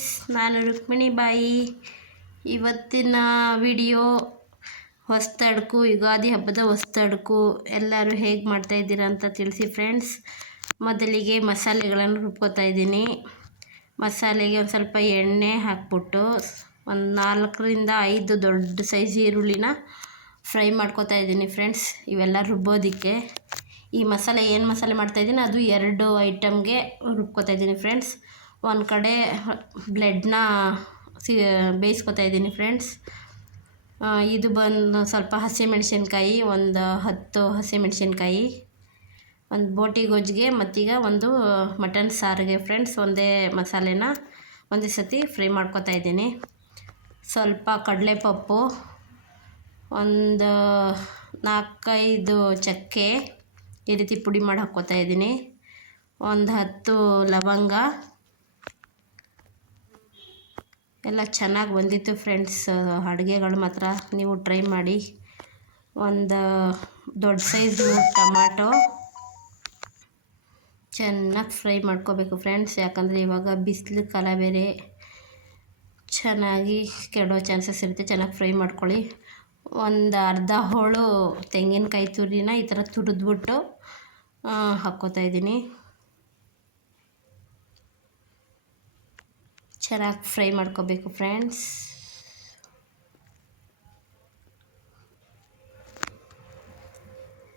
Friends, ನಾನು ರುಕ್ಮಿಣಿ ಬಾಯಿ. ಇವತ್ತಿನ ವಿಡಿಯೋ ಹೊಸ್ತಡ್ಕು, ಯುಗಾದಿ ಹಬ್ಬದ ಹೊಸ್ತಡ್ಕು ಎಲ್ಲರೂ ಹೇಗೆ ಮಾಡ್ತಾಯಿದ್ದೀರಾ ಅಂತ ತಿಳಿಸಿ ಫ್ರೆಂಡ್ಸ್. ಮೊದಲಿಗೆ ಮಸಾಲೆಗಳನ್ನು ರುಬ್ಕೋತಾ ಇದ್ದೀನಿ. ಮಸಾಲೆಗೆ ಒಂದು ಸ್ವಲ್ಪ ಎಣ್ಣೆ ಹಾಕ್ಬಿಟ್ಟು ಒಂದು 4-5 ದೊಡ್ಡ ಸೈಜ್ ಈರುಳ್ಳಿನ ಫ್ರೈ ಮಾಡ್ಕೋತಾ ಇದ್ದೀನಿ ಫ್ರೆಂಡ್ಸ್. ಇವೆಲ್ಲ ರುಬ್ಬೋದಕ್ಕೆ ಈ ಮಸಾಲೆ ಏನು ಮಸಾಲೆ ಮಾಡ್ತಾಯಿದ್ದೀನಿ ಅದು 2 ಐಟಮ್ಗೆ ರುಬ್ಕೋತಾ ಇದ್ದೀನಿ ಫ್ರೆಂಡ್ಸ್. ಒಂದು ಕಡೆ ಬ್ಲೆಡ್ನ ಬೇಯಿಸ್ಕೊತಾ ಇದ್ದೀನಿ ಫ್ರೆಂಡ್ಸ್. ಇದು ಬಂದು ಸ್ವಲ್ಪ ಹಸಿಮೆಣಸಿನ್ಕಾಯಿ, ಒಂದು 10 ಹಸಿಮೆಣಸಿನ್ಕಾಯಿ, ಒಂದು ಬೋಟಿ ಗೊಜ್ಜಿಗೆ ಮತ್ತೀಗ ಒಂದು ಮಟನ್ ಸಾರಿಗೆ ಫ್ರೆಂಡ್ಸ್. ಒಂದೇ ಮಸಾಲೆನ ಒಂದೇ ಸತಿ ಫ್ರೈ ಮಾಡ್ಕೊತಾ ಇದ್ದೀನಿ. ಸ್ವಲ್ಪ ಕಡಲೆಪಪ್ಪು, ಒಂದು 4-5 ಚಕ್ಕೆ ಈ ರೀತಿ ಪುಡಿ ಮಾಡಿ ಹಾಕ್ಕೋತಾ ಇದ್ದೀನಿ. ಒಂದು 10 ಲವಂಗ. ಎಲ್ಲ ಚೆನ್ನಾಗಿ ಬಂದಿತ್ತು ಫ್ರೆಂಡ್ಸ್ ಅಡುಗೆಗಳು ಮಾತ್ರ. ನೀವು ಟ್ರೈ ಮಾಡಿ. ಒಂದು ದೊಡ್ಡ ಸೈಜು ಟೊಮಾಟೊ ಚೆನ್ನಾಗಿ ಫ್ರೈ ಮಾಡ್ಕೋಬೇಕು ಫ್ರೆಂಡ್ಸ್. ಯಾಕಂದರೆ ಇವಾಗ ಬಿಸಿಲು ಕಾಲ ಬೇರೆ, ಚೆನ್ನಾಗಿ ಕೆಡೋ ಚಾನ್ಸಸ್ ಇರುತ್ತೆ. ಚೆನ್ನಾಗಿ ಫ್ರೈ ಮಾಡ್ಕೊಳ್ಳಿ. ಒಂದು ಅರ್ಧ ಹೋಳು ತೆಂಗಿನಕಾಯಿ ತುರಿನ ಈ ಥರ ತುರಿದ್ಬಿಟ್ಟು ಹಾಕ್ಕೋತಾ ಇದ್ದೀನಿ. ಚೆನ್ನಾಗಿ ಫ್ರೈ ಮಾಡ್ಕೋಬೇಕು ಫ್ರೆಂಡ್ಸ್.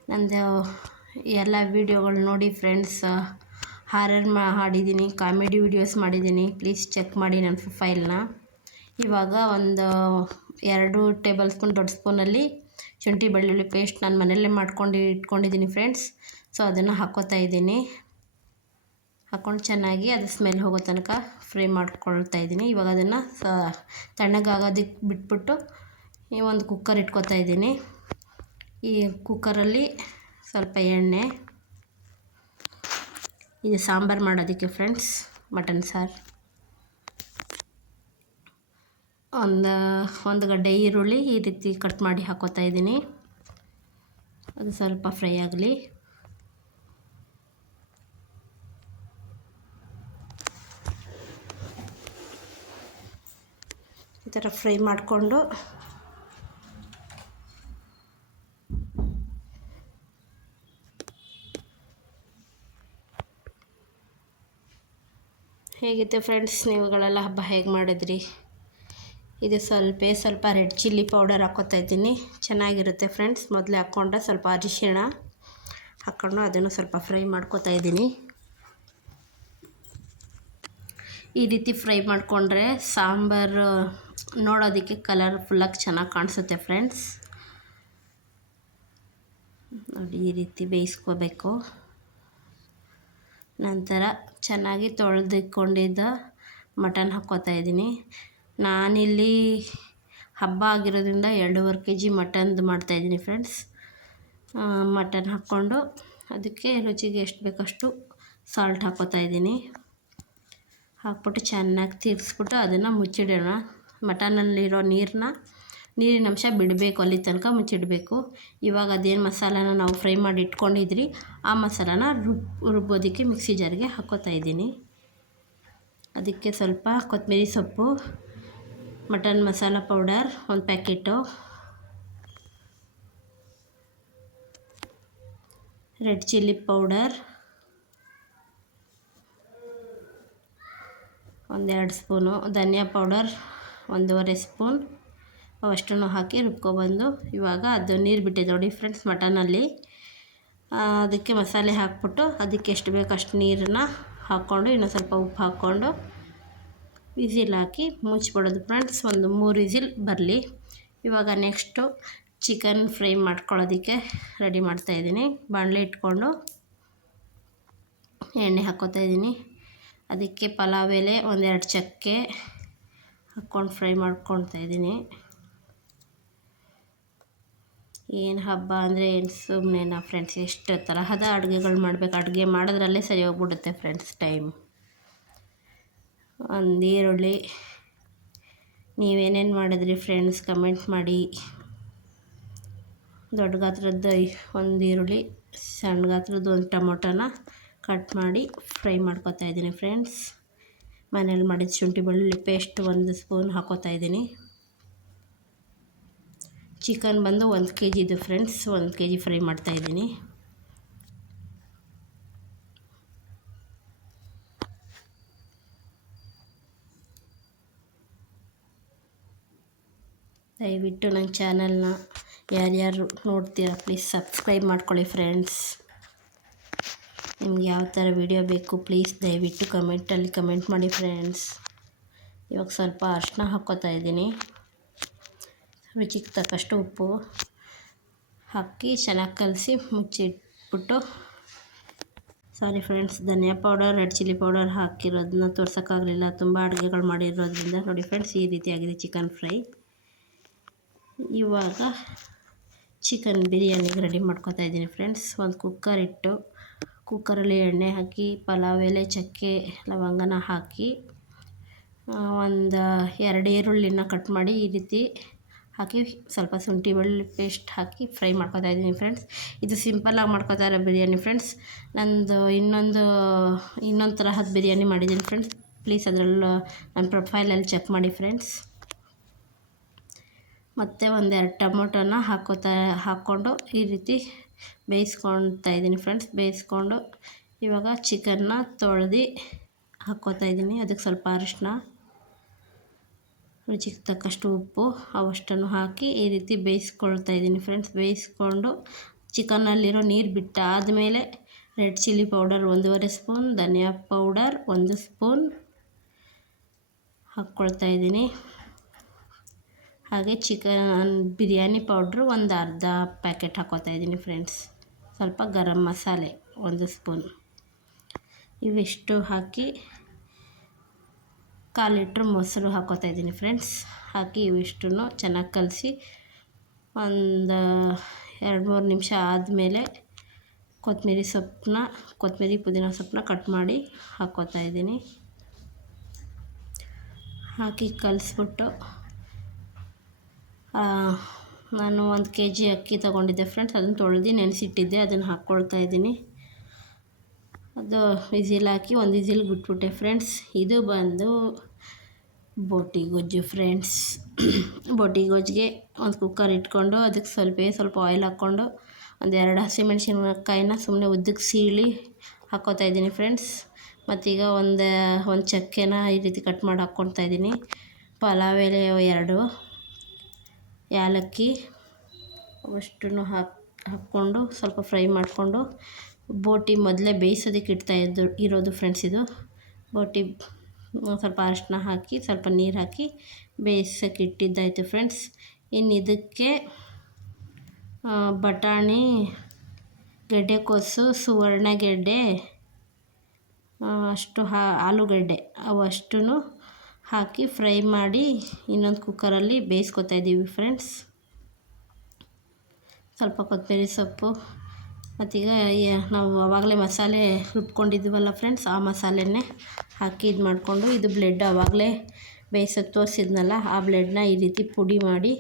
ನಂದು ಎಲ್ಲ ವೀಡಿಯೋಗಳು ನೋಡಿ ಫ್ರೆಂಡ್ಸ್. ಹಾರರ್ ಮಾಡಿದ್ದೀನಿ, ಕಾಮಿಡಿ ವೀಡಿಯೋಸ್ ಮಾಡಿದ್ದೀನಿ, ಪ್ಲೀಸ್ ಚೆಕ್ ಮಾಡಿ ನನ್ನ ಫೈಲ್ನ. ಇವಾಗ ಒಂದು 2 ಟೇಬಲ್ ಸ್ಪೂನ್ ದೊಡ್ಡ ಸ್ಪೂನಲ್ಲಿ ಶುಂಠಿ ಬೆಳ್ಳುಳ್ಳಿ ಪೇಸ್ಟ್ ನಾನು ಮನೆಯಲ್ಲೇ ಇಟ್ಕೊಂಡಿದ್ದೀನಿ ಫ್ರೆಂಡ್ಸ್. ಸೊ ಅದನ್ನು ಹಾಕ್ಕೋತಾ ಇದ್ದೀನಿ. ಹಾಕ್ಕೊಂಡು ಚೆನ್ನಾಗಿ ಅದು ಸ್ಮೆಲ್ ಹೋಗೋ ತನಕ ಫ್ರೈ ಮಾಡ್ಕೊಳ್ತಾ ಇದ್ದೀನಿ. ಇವಾಗ ಅದನ್ನು ತಣ್ಣಗಾಗೋದಕ್ಕೆ ಬಿಟ್ಬಿಟ್ಟು ಈ ಒಂದು ಕುಕ್ಕರ್ ಇಟ್ಕೋತಾ ಇದ್ದೀನಿ. ಈ ಕುಕ್ಕರಲ್ಲಿ ಸ್ವಲ್ಪ ಎಣ್ಣೆ, ಇದು ಸಾಂಬಾರು ಮಾಡೋದಕ್ಕೆ ಫ್ರೆಂಡ್ಸ್, ಮಟನ್ ಸಾರು. ಒಂದು ಗಡ್ಡೆ ಈರುಳ್ಳಿ ಈ ರೀತಿ ಕಟ್ ಮಾಡಿ ಹಾಕ್ಕೋತಾ ಇದ್ದೀನಿ. ಅದು ಸ್ವಲ್ಪ ಫ್ರೈ ಆಗಲಿ. ಈ ಥರ ಫ್ರೈ ಮಾಡಿಕೊಂಡು ಹೇಗಿತ್ತು ಫ್ರೆಂಡ್ಸ್, ನೀವುಗಳೆಲ್ಲ ಹಬ್ಬ ಹೇಗೆ ಮಾಡಿದ್ರಿ? ಇದು ಸ್ವಲ್ಪ ರೆಡ್ ಚಿಲ್ಲಿ ಪೌಡರ್ ಹಾಕ್ಕೋತಾ ಇದ್ದೀನಿ. ಚೆನ್ನಾಗಿರುತ್ತೆ ಫ್ರೆಂಡ್ಸ್. ಮೊದಲೇ ಹಾಕ್ಕೊಂಡ್ರೆ ಸ್ವಲ್ಪ ಅರಿಶಿಣ ಹಾಕ್ಕೊಂಡು ಅದನ್ನು ಸ್ವಲ್ಪ ಫ್ರೈ ಮಾಡ್ಕೋತಾ ಇದ್ದೀನಿ. ಈ ರೀತಿ ಫ್ರೈ ಮಾಡಿಕೊಂಡ್ರೆ ಸಾಂಬಾರು ನೋಡೋದಕ್ಕೆ ಕಲರ್ಫುಲ್ಲಾಗಿ ಚೆನ್ನಾಗಿ ಕಾಣಿಸುತ್ತೆ ಫ್ರೆಂಡ್ಸ್. ನೋಡಿ, ಈ ರೀತಿ ಬೇಯಿಸ್ಕೋಬೇಕು. ನಂತರ ಚೆನ್ನಾಗಿ ತೊಳೆದಿಟ್ಕೊಂಡಿದ್ದ ಮಟನ್ ಹಾಕ್ಕೋತಾ ಇದ್ದೀನಿ. ನಾನಿಲ್ಲಿ ಹಬ್ಬ ಆಗಿರೋದ್ರಿಂದ 2.5 kg ಮಟನ್ದು ಮಾಡ್ತಾಯಿದ್ದೀನಿ ಫ್ರೆಂಡ್ಸ್. ಮಟನ್ ಹಾಕ್ಕೊಂಡು ಅದಕ್ಕೆ ರುಚಿಗೆ ಎಷ್ಟು ಬೇಕಷ್ಟು ಸಾಲ್ಟ್ ಹಾಕ್ಕೋತಾ ಇದ್ದೀನಿ. ಹಾಕ್ಬಿಟ್ಟು ಚೆನ್ನಾಗಿ ತಿರ್ಗಿಸ್ಬಿಟ್ಟು ಅದನ್ನು ಮುಚ್ಚಿಡೋಣ. ಮಟನಲ್ಲಿರೋ ನೀರಿನ ಅಂಶ ಬಿಡಬೇಕು, ಅಲ್ಲಿ ತನಕ ಮುಚ್ಚಿಡಬೇಕು. ಇವಾಗ ಅದೇನು ಮಸಾಲಾನ ನಾವು ಫ್ರೈ ಮಾಡಿ ಇಟ್ಕೊಂಡಿದ್ರಿ ಆ ಮಸಾಲಾನ ರುಬ್ಬೋದಕ್ಕೆ ಮಿಕ್ಸಿ ಜಾರಿಗೆ ಹಾಕ್ಕೋತಾ ಇದ್ದೀನಿ. ಅದಕ್ಕೆ ಸ್ವಲ್ಪ ಕೊತ್ತಂಬರಿ ಸೊಪ್ಪು, mutton masala powder 1 packet, red chilli powder 1-2 spoon, ಧನಿಯಾ ಪೌಡರ್ 1.5 ಸ್ಪೂನ್ ಅವಷ್ಟನ್ನು ಹಾಕಿ ರುಬ್ಕೊಬಂದು ಇವಾಗ ಅದು ನೀರು ಬಿಟ್ಟಿದೆ ನೋಡಿ ಫ್ರೆಂಡ್ಸ್ ಮಟನಲ್ಲಿ. ಅದಕ್ಕೆ ಮಸಾಲೆ ಹಾಕ್ಬಿಟ್ಟು ಅದಕ್ಕೆ ಎಷ್ಟು ಬೇಕು ಅಷ್ಟು ನೀರನ್ನ ಹಾಕ್ಕೊಂಡು ಇನ್ನೊಂದು ಸ್ವಲ್ಪ ಉಪ್ಪು ಹಾಕ್ಕೊಂಡು ವಿಸಿಲ್ ಹಾಕಿ ಮುಚ್ಚಿಬಿಡೋದು ಫ್ರೆಂಡ್ಸ್. ಒಂದು 3 ವಿಸಿಲ್ ಬರಲಿ. ಇವಾಗ ನೆಕ್ಸ್ಟು ಚಿಕನ್ ಫ್ರೈ ಮಾಡ್ಕೊಳ್ಳೋದಕ್ಕೆ ರೆಡಿ ಮಾಡ್ತಾಯಿದ್ದೀನಿ. ಬಾಣಲೆ ಇಟ್ಕೊಂಡು ಎಣ್ಣೆ ಹಾಕ್ಕೋತಾ ಇದ್ದೀನಿ. ಅದಕ್ಕೆ ಪಲಾವ್ ಎಲೆ 1-2 ಚಕ್ಕೆ ಹಾಕ್ಕೊಂಡು ಫ್ರೈ ಮಾಡ್ಕೊಳ್ತಾ ಇದ್ದೀನಿ. ಏನು ಹಬ್ಬ ಅಂದರೆ ಏನು ಸುಮ್ಮನೆನಾ ಫ್ರೆಂಡ್ಸ್, ಎಷ್ಟು ತರಹದ ಅಡುಗೆಗಳು ಮಾಡಬೇಕು. ಅಡುಗೆ ಮಾಡೋದ್ರಲ್ಲೇ ಸರಿ ಹೋಗ್ಬಿಡುತ್ತೆ ಫ್ರೆಂಡ್ಸ್ ಟೈಮ್. ಒಂದು ಈರುಳ್ಳಿ, ನೀವೇನೇನು ಮಾಡಿದ್ರಿ ಫ್ರೆಂಡ್ಸ್ ಕಮೆಂಟ್ ಮಾಡಿ. ದೊಡ್ಡ ಗಾತ್ರದ್ದು 1 ಈರುಳ್ಳಿ, ಸಣ್ಣ ಗಾತ್ರದ್ದು 1 ಟೊಮೊಟೊನ ಕಟ್ ಮಾಡಿ ಫ್ರೈ ಮಾಡ್ಕೊತಾ ಇದ್ದೀನಿ ಫ್ರೆಂಡ್ಸ್. ಮನೇಲಿ ಮಾಡಿದ ಶುಂಠಿ ಬೆಳ್ಳುಳ್ಳಿ ಪೇಸ್ಟ್ 1 ಸ್ಪೂನ್ ಹಾಕೋತಾ ಇದ್ದೀನಿ. ಚಿಕನ್ ಬಂದು 1 kg ಇದು ಫ್ರೆಂಡ್ಸ್, 1 kg ಫ್ರೈ ಮಾಡ್ತಾಯಿದ್ದೀನಿ. ದಯವಿಟ್ಟು ನನ್ನ ಚಾನಲ್ನ ಯಾರ್ಯಾರು ನೋಡ್ತೀರಾ ಪ್ಲೀಸ್ ಸಬ್ಸ್ಕ್ರೈಬ್ ಮಾಡ್ಕೊಳ್ಳಿ ಫ್ರೆಂಡ್ಸ್. ನಿಮ್ಗೆ ಯಾವ ಥರ ವಿಡಿಯೋ ಬೇಕು ಪ್ಲೀಸ್ ದಯವಿಟ್ಟು ಕಮೆಂಟಲ್ಲಿ ಕಮೆಂಟ್ ಮಾಡಿ ಫ್ರೆಂಡ್ಸ್. ಇವಾಗ ಸ್ವಲ್ಪ ಅರಿಶಿನ ಹಾಕ್ಕೋತಾ ಇದ್ದೀನಿ. ರುಚಿಗೆ ತಕ್ಕಷ್ಟು ಉಪ್ಪು ಹಾಕಿ ಚೆನ್ನಾಗಿ ಕಲಸಿ ಮುಚ್ಚಿಟ್ಬಿಟ್ಟು, ಸಾರಿ ಫ್ರೆಂಡ್ಸ್, ಧನಿಯಾ ಪೌಡರ್, ರೆಡ್ ಚಿಲ್ಲಿ ಪೌಡರ್ ಹಾಕಿರೋದನ್ನ ತೋರ್ಸೋಕ್ಕಾಗಲಿಲ್ಲ, ತುಂಬ ಅಡುಗೆಗಳು ಮಾಡಿರೋದ್ರಿಂದ. ನೋಡಿ ಫ್ರೆಂಡ್ಸ್, ಈ ರೀತಿಯಾಗಿದೆ ಚಿಕನ್ ಫ್ರೈ. ಇವಾಗ ಚಿಕನ್ ಬಿರಿಯಾನಿಗೆ ರೆಡಿ ಮಾಡ್ಕೊತಾ ಇದ್ದೀನಿ ಫ್ರೆಂಡ್ಸ್. ಒಂದು ಕುಕ್ಕರ್ ಇಟ್ಟು ಕುಕ್ಕರಲ್ಲಿ ಎಣ್ಣೆ ಹಾಕಿ ಪಲಾವ್ ಎಲೆ, ಚಕ್ಕೆ, ಲವಂಗನ ಹಾಕಿ ಒಂದು 2 ಈರುಳ್ಳಿನ ಕಟ್ ಮಾಡಿ ಈ ರೀತಿ ಹಾಕಿ ಸ್ವಲ್ಪ ಶುಂಠಿ ಬೆಳ್ಳುಳ್ಳಿ ಪೇಸ್ಟ್ ಹಾಕಿ ಫ್ರೈ ಮಾಡ್ಕೊತಾ ಇದ್ದೀನಿ ಫ್ರೆಂಡ್ಸ್. ಇದು ಸಿಂಪಲ್ಲಾಗಿ ಮಾಡ್ಕೊತಾ ಇರೋ ಬಿರಿಯಾನಿ ಫ್ರೆಂಡ್ಸ್. ನಂದು ಇನ್ನೊಂದು ತರಹದ ಬಿರಿಯಾನಿ ಮಾಡಿದ್ದೀನಿ ಫ್ರೆಂಡ್ಸ್. ಪ್ಲೀಸ್ ಅದರಲ್ಲೂ ನನ್ನ ಪ್ರೊಫೈಲಲ್ಲಿ ಚೆಕ್ ಮಾಡಿ ಫ್ರೆಂಡ್ಸ್. ಮತ್ತು 1-2 ಟೊಮೊಟೊನ ಹಾಕ್ಕೊಂಡು ಈ ರೀತಿ ಬೇಯಿಸ್ಕೊತಾ ಇದ್ದೀನಿ ಫ್ರೆಂಡ್ಸ್. ಬೇಯಿಸ್ಕೊಂಡು ಇವಾಗ ಚಿಕನ್ನ ತೊಳೆದು ಹಾಕ್ಕೋತಾ ಇದ್ದೀನಿ. ಅದಕ್ಕೆ ಸ್ವಲ್ಪ ಅರಿಶಿನ, ರುಚಿಗೆ ತಕ್ಕಷ್ಟು ಉಪ್ಪು ಅವಷ್ಟನ್ನು ಹಾಕಿ ಈ ರೀತಿ ಬೇಯಿಸ್ಕೊಳ್ತಾ ಇದ್ದೀನಿ ಫ್ರೆಂಡ್ಸ್. ಬೇಯಿಸ್ಕೊಂಡು ಚಿಕನ್ನಲ್ಲಿರೋ ನೀರು ಬಿಟ್ಟಾದಮೇಲೆ ರೆಡ್ ಚಿಲ್ಲಿ ಪೌಡರ್ 1.5 ಸ್ಪೂನ್, ಧನಿಯಾ ಪೌಡರ್ 1 ಸ್ಪೂನ್ ಹಾಕ್ಕೊಳ್ತಾ ಇದ್ದೀನಿ. ಹಾಗೆ ಚಿಕನ್ ಬಿರಿಯಾನಿ ಪೌಡ್ರು ಒಂದು ಅರ್ಧ ಪ್ಯಾಕೆಟ್ ಹಾಕ್ಕೋತಾ ಇದ್ದೀನಿ ಫ್ರೆಂಡ್ಸ್. ಸ್ವಲ್ಪ ಗರಂ ಮಸಾಲೆ 1 ಸ್ಪೂನ್, ಇವಿಷ್ಟು ಹಾಕಿ 1/4 ಲೀಟ್ರ್ ಮೊಸರು ಹಾಕ್ಕೋತಾ ಇದ್ದೀನಿ ಫ್ರೆಂಡ್ಸ್. ಹಾಕಿ ಇವಿಷ್ಟನ್ನು ಚೆನ್ನಾಗಿ ಕಲಸಿ ಒಂದು 2-3 ನಿಮಿಷ ಆದಮೇಲೆ ಕೊತ್ತಂಬರಿ ಪುದೀನ ಸೊಪ್ಪನ್ನ ಕಟ್ ಮಾಡಿ ಹಾಕ್ಕೋತಾ ಇದ್ದೀನಿ. ಹಾಕಿ ಕಲಿಸ್ಬಿಟ್ಟು ನಾನು 1 kg ಅಕ್ಕಿ ತೊಗೊಂಡಿದ್ದೆ ಫ್ರೆಂಡ್ಸ್. ಅದನ್ನು ತೊಳೆದು ನೆನೆಸಿಟ್ಟಿದ್ದೆ, ಅದನ್ನು ಹಾಕ್ಕೊಳ್ತಾ ಇದ್ದೀನಿ. ಅದು ವಿಸಿಲ್ ಹಾಕಿ 1 ವಿಸಿಲ್ ಬಿಟ್ಬಿಟ್ಟೆ ಫ್ರೆಂಡ್ಸ್. ಇದು ಬಂದು ಬೋಟಿ ಗೊಜ್ಜು ಫ್ರೆಂಡ್ಸ್. ಬೋಟಿ ಗೊಜ್ಜಿಗೆ ಒಂದು ಕುಕ್ಕರ್ ಇಟ್ಕೊಂಡು ಅದಕ್ಕೆ ಸ್ವಲ್ಪ ಆಯಿಲ್ ಹಾಕ್ಕೊಂಡು 1-2 ಹಸಿಮೆಣ್ಸಿನ್ಕಾಯಿನ ಸುಮ್ಮನೆ ಉದ್ದಕ್ಕೆ ಸೀಳಿ ಹಾಕ್ಕೋತಾ ಇದ್ದೀನಿ ಫ್ರೆಂಡ್ಸ್. ಮತ್ತೀಗ ಒಂದು ಚಕ್ಕೆನ ಈ ರೀತಿ ಕಟ್ ಮಾಡಿ ಹಾಕ್ಕೊಳ್ತಾ ಇದ್ದೀನಿ. ಪಲಾವ್ ಎಲೆ 2, ಏಲಕ್ಕಿ ಅವಷ್ಟನ್ನು ಹಾಕ್ಕೊಂಡು ಸ್ವಲ್ಪ ಫ್ರೈ ಮಾಡಿಕೊಂಡು, ಬೋಟಿ ಮೊದಲೇ ಬೇಯಿಸೋದಕ್ಕೆ ಇರೋದು ಫ್ರೆಂಡ್ಸ್. ಇದು ಬೋಟಿ ಸ್ವಲ್ಪ ಅರಿಶಿನ ಹಾಕಿ ಸ್ವಲ್ಪ ನೀರು ಹಾಕಿ ಬೇಯಿಸೋಕ್ಕೆ ಇಟ್ಟಿದ್ದಾಯಿತು ಫ್ರೆಂಡ್ಸ್. ಇನ್ನು ಇದಕ್ಕೆ ಬಟಾಣಿ, ಗೆಡ್ಡೆಕೋಸು, ಸುವರ್ಣಗೆಡ್ಡೆ, ಆಲೂಗಡ್ಡೆ ಅವಷ್ಟನ್ನು ಹಾಕಿ ಫ್ರೈ ಮಾಡಿ ಇನ್ನೊಂದು ಕುಕ್ಕರಲ್ಲಿ ಬೇಯಿಸ್ಕೊತಾ ಇದ್ದೀವಿ ಫ್ರೆಂಡ್ಸ್. ಸ್ವಲ್ಪ ಕೊತ್ತಂಬರಿ ಸೊಪ್ಪು ಮತ್ತೀಗ ನಾವು ಆವಾಗಲೇ ಮಸಾಲೆ ರುಬ್ಕೊಂಡಿದ್ದೀವಲ್ಲ ಫ್ರೆಂಡ್ಸ್, ಆ ಮಸಾಲೆನೇ ಹಾಕಿ ಇದು ಮಾಡಿಕೊಂಡು, ಇದು ಬ್ಲೆಡ್ ಆವಾಗಲೇ ಬೇಯಿಸೋದು ತೋರಿಸಿದ್ನಲ್ಲ, ಆ ಬ್ಲೆಡ್ನ ಈ ರೀತಿ ಪುಡಿ ಮಾಡಿ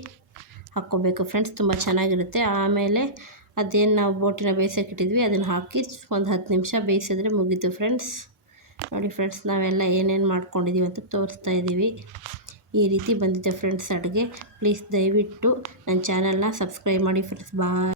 ಹಾಕ್ಕೋಬೇಕು ಫ್ರೆಂಡ್ಸ್. ತುಂಬ ಚೆನ್ನಾಗಿರುತ್ತೆ. ಆಮೇಲೆ ಅದೇನು ನಾವು ಬೋಟಿನ ಬೇಯಿಸೋಕೆ ಇಟ್ಟಿದ್ವಿ ಅದನ್ನು ಹಾಕಿ ಒಂದು 10 ನಿಮಿಷ ಬೇಯಿಸಿದ್ರೆ ಮುಗೀತು ಫ್ರೆಂಡ್ಸ್. ನೋಡಿ ಫ್ರೆಂಡ್ಸ್, ನಾವೆಲ್ಲ ಏನೇನು ಮಾಡ್ಕೊಂಡಿದ್ದೀವಿ ಅಂತ ತೋರಿಸ್ತಾ ಇದ್ದೀವಿ. ಈ ರೀತಿ ಬಂದಿದೆ ಫ್ರೆಂಡ್ಸ್ ಅಡುಗೆ. ಪ್ಲೀಸ್ ದಯವಿಟ್ಟು ನನ್ನ ಚಾನಲ್ನ ಸಬ್ಸ್ಕ್ರೈಬ್ ಮಾಡಿ ಫ್ರೆಂಡ್ಸ್. ಬಾಯ್.